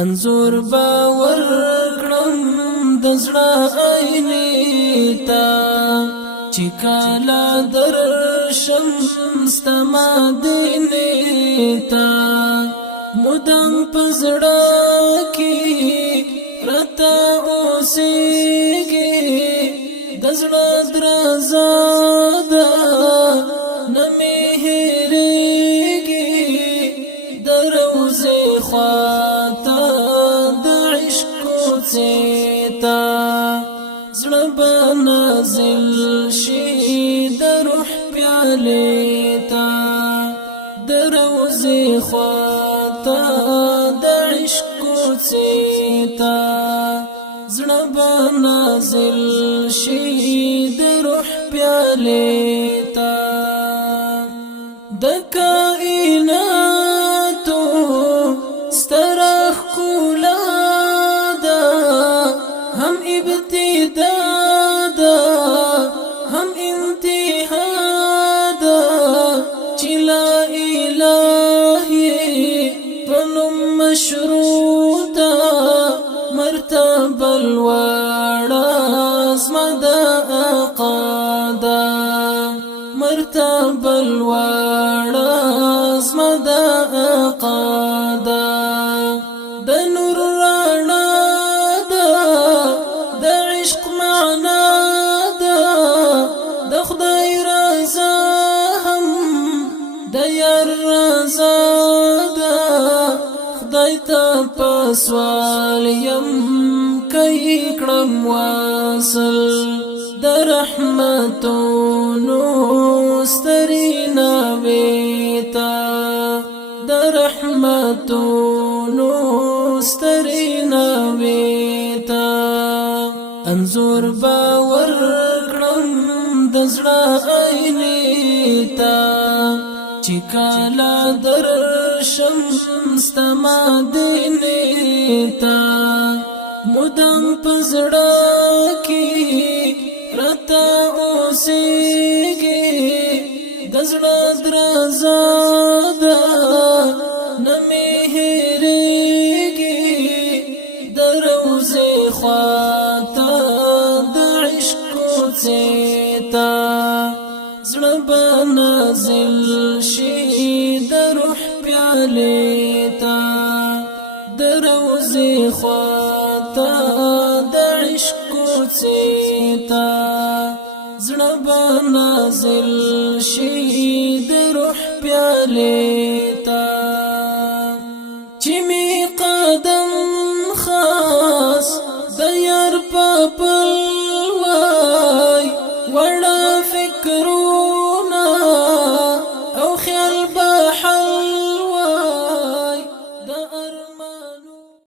انظور باور کړم د زړه عینې ته چې کاله درشم ستما دینې ته مدام په زړه کې راته اوسېږي د زړه درزا ده نه مې هېرېږي د روضې خواته د عشق کوڅې ته زړه به نازل شي د روح پیالې ته د روضې خواته د عشق کوڅې ته زړه به نازل شي د روح پیالې ته د کائناتو ستره ښکلا ده هم ابتدا ده هم انتها ده چې لا اله په نوم مشروطه مرتبه لوړه زما د آقا ده مرتبه لوړه زما د آقا ده د نور رڼا ده د عشق معنا ده د خدای رضا هم د یار رضا ده خدای ته په سوال یم کوي کړم واصل د رحمتونو ستري ناوې ته د رحمتونو ستري ناوې ته انظور باور کړم د زړه عینې ته چې کاله درشم ستما دینې ته مدام په زړه کې راته اوسېږي د زړه درزا ده نه مې هېرېږي د روضې خواته د عشق کوڅې ته زړه به نازل شي د روح پیالې ته د روضې خواته د عشق کوڅې ته زړه به نازل شي د روح پیالې ته چې می قدم خاص د یار په پل وای وړه فکرو